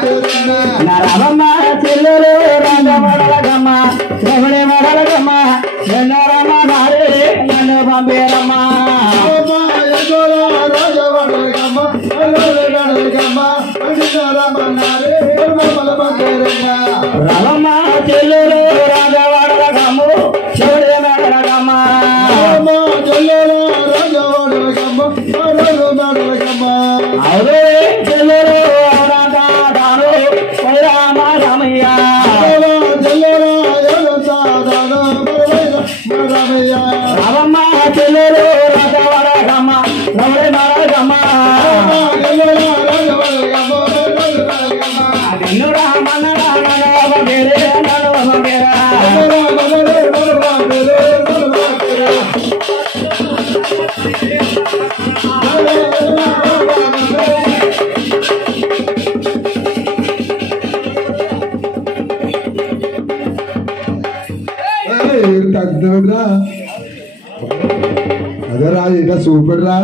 నరవమ్మ చెల్లెలు రాజమడలగమ్మ ఎవడే మడలగమ్మ ఎన్నరమ్మ నారే నన్ను పంపేరమ్మ రవమ్మ చెల్లెలు రాజవాడలగమ్మ ఎవడే మడలగమ్మ అవరే చెల్లెలు రవమ్మ చెల్లెలు రాజవాడలగమ్మ ఎవడే మడలగమ్మ అదెన్ను రామన్న వేరే తగ్గదురా అదే రా ఇంకా సూపర్ రా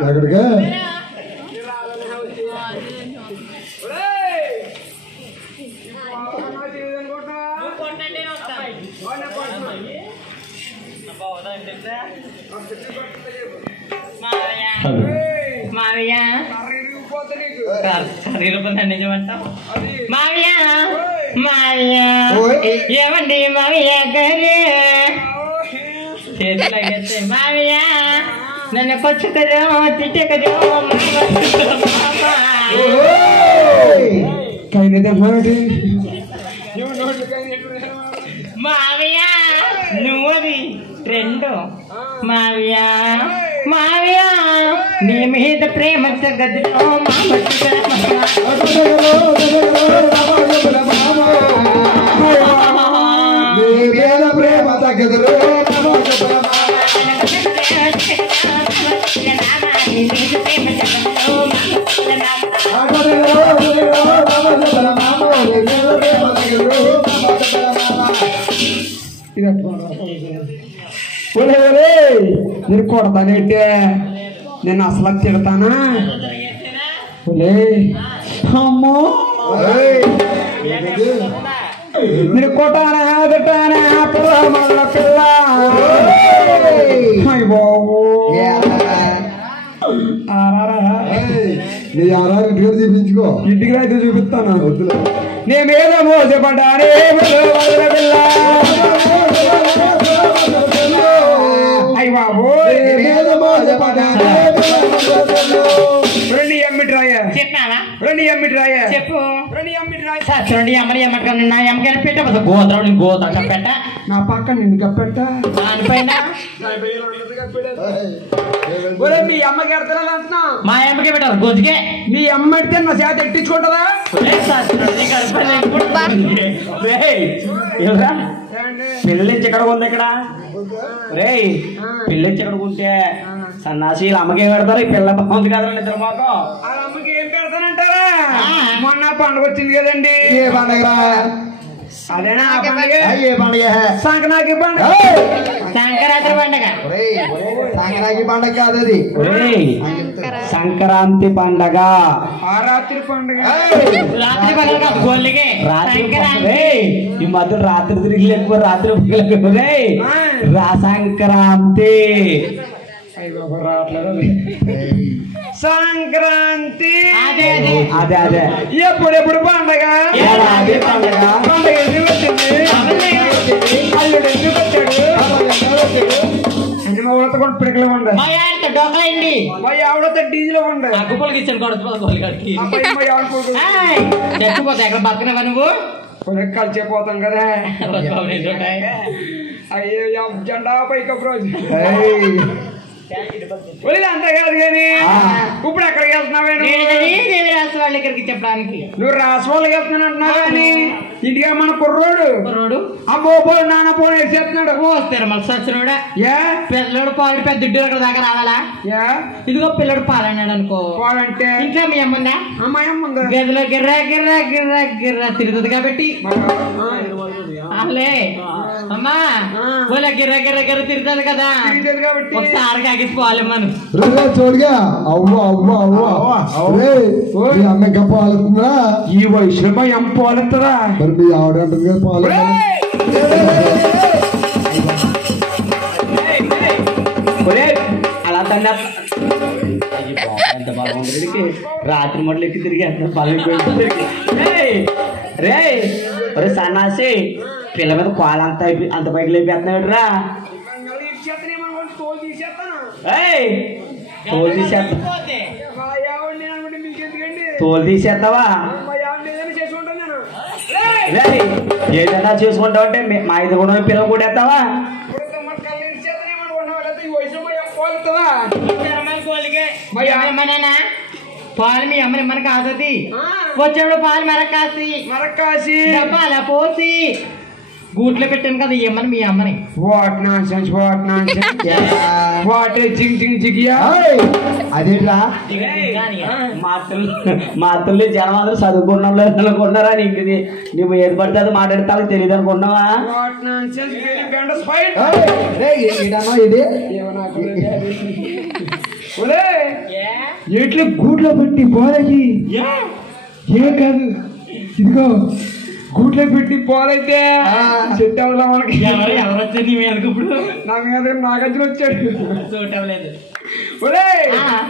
ఎక్కడికా మావయ్య మావయ్య మావయ్య ఏమండి మావయ్య గారు చేతులైతే మావయ్య నన్ను కొచ్చు కదా తిట్టే కదా మావయ్య నువ్వు అది రెండు మావయ్య మావయ్య నీ మీద ప్రేమ గదిలో ప్రేమ తగ్గదురు నేను కొడతానంటే నేను అసలు తిడతానా అమ్మో మీరు కొట్టానా తిట్టానా పిల్ల పిల్ల బాబు నీ ఆరారు ఇంటికి చూపించుకో ఇంటికి అయితే చూపిస్తాను నేనేదో మోసపడ్డానే పిల్ల అయ్య బాబు రెండు ఎమ్మిట్రాయ చెప్పావా రెండు ఎమ్మిట్రాయ చెప్పు రెండు ఎమ్మిట్రాయ చూడండి అమ్మని ఎమ్మటం నా ఎమ్మకాయలు పెట్ట గోత్రం గోత్రం పెట్ట నా పక్క నిన్ను కప్పెట్ట దానిపైన మీ అమ్మకి ఎడతలేదు అంటున్నా మా ఎమ్మకే పెట్టాలి గొంతుకే నీ అమ్మ ఎడితే నా చేత ఎట్టించుకుంటుందా పెళ్ళించి ఎక్కడ ఉంది ఇక్కడ రే పెళ్ళించి ఎక్కడ ఉంటే సన్నాసీలు అమ్మకే పెడతారు ఈ పిల్ల బాగుంది కదా ఇద్దరు మాకు అమ్మకి ఏం పెడతానంటారా మొన్న పండుగ వచ్చింది కదండి ఏ పండుగ అదేనా పండుగ ఏ పండుగ సంక్రాంతి పండుగ సంక్రాంతి పండుగ సంక్రాంతి పండుగ కాదు అది సంక్రాంతి పండగ ఆ రాత్రి పండుగ రాత్రి పండుగ గోళ్ళకి ఈ మధ్య రాత్రి తిరిగి లేకపోతే రాత్రి రా సంక్రాంతి సంక్రాంతి అదే అదే అదే ఎప్పుడెప్పుడు పండగ పండగ పండగ ఎందుకు వచ్చింది అల్లుడు ఎందుకు వచ్చాడు అన్ని మూలతో కూడా పిడకలు ఉండాలి మా ఆవిడ డోకలైంది మా ఆవిడతో డీజిల్ ఉండాలి గుప్పలకి ఇచ్చాను కొడుకు చచ్చిపోతా ఎక్కడ బతకనవా నువ్వు కలిసిపోతాం కదా అయ్యో జెండా పైకప్పు రోజు అంతే కాదు కానీ ఇప్పుడు ఎక్కడికి వెళ్తున్నావే రాసి వాళ్ళ ఇక్కడికి చెప్పడానికి నువ్వు రాసి వాళ్ళకి వెళ్తున్నాను అంటున్నావు కానీ ఇంటిగా మన కుర్రోడు అమ్మో పోడు నాన్న పోడు వేసేస్తున్నాడు వస్తారు మళ్ళీ సచ్చినోడా ఏ పిల్లడు పాలు పెద్ద దుడ్డు అక్కడ దాకా రావాలా ఏ ఇదిగో పిల్లడు పాలన్నాడు అనుకో పాలంటే ఇంట్లో మీ అమ్మందా అమ్మాయి అమ్ముందా గదిలో గిర్రా గిర్రా గిర్రా గిర్రా తిరుగుతుంది కాబట్టి అలే అమ్మా పోలే గిర్ర గిర్ర గిర్ర తిరుగుతుంది కదా ఒకసారి కాగిపోవాలి మనం చూడగా అవ్వ అవ్వ అవ్వ మీ అమ్మ ఇంకా పాలుతుందా ఈ వయసులో మా అమ్మ పోలేస్తుందా మరి మీ ఆవిడ అంటుంది కదా పాలు అలా తన ఎంత బాగుంది రాత్రి మొదలు ఎక్కి తిరిగి ఎంత బాగా రే ఒరే సన్నాసి పిల్ల మీద పాలు అంత పైకి లేపేస్తున్నాడు రా తోలు తీసేస్తావా ఏదైనా చేసుకుంటావు అంటే మా ఇది కూడా పిల్లలు కూడా వేస్తావా పాలు మీ అమ్మని మన కాదది వచ్చేప్పుడు పాలు మరకాసి డబ్బాలా పోసి గూట్లో పెట్టాను కదా ఏమని మీ అమ్మని అదేట్రా మాత్రలే జనం అందరూ చదువుకున్నాం లేదు అనుకున్నారా నీకు ఇది నువ్వు ఏది పడితే అది మాట్లాడతావు తెలియదు అనుకున్నావా ఇది ఎట్లా గూట్లో పెట్టి పోలకి ఏం కాదు ఇదిగో గూట్లో పెట్టి పోలైతే చెట్టు అవ్వలా మనకి ఎవరు వచ్చారు నీ మీదకి ఇప్పుడు నా మీద నాగార్జున వచ్చాడు చూడలేదు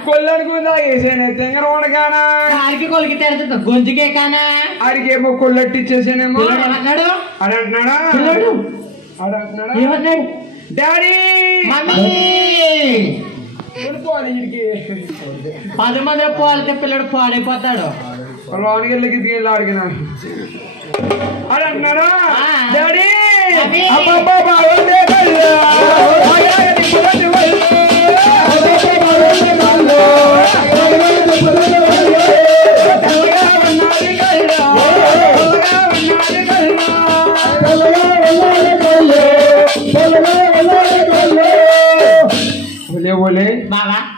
కొల్లనుకుందా వేసాను తెంగర ఉండగానా కారికి కొలికి తెరుతుంది గొంతుకే కానా ఆడికేమో కొల్లట్టిచ్చేసానేమో ఏమన్నాడు అడంటున్నాడా పిల్లడు అడంటున్నాడా ఏమన్నాడు డాడీ మమ్మీ వెళ్ళిపోవాలి వీడికి 10 మంది పోలితే పిల్లడు పాడైపోతాడు లోనికి వెళ్ళి గిద్దికెళ్ళి ఆడిగినా అడంటున్నాడా డాడీ बोले బాగా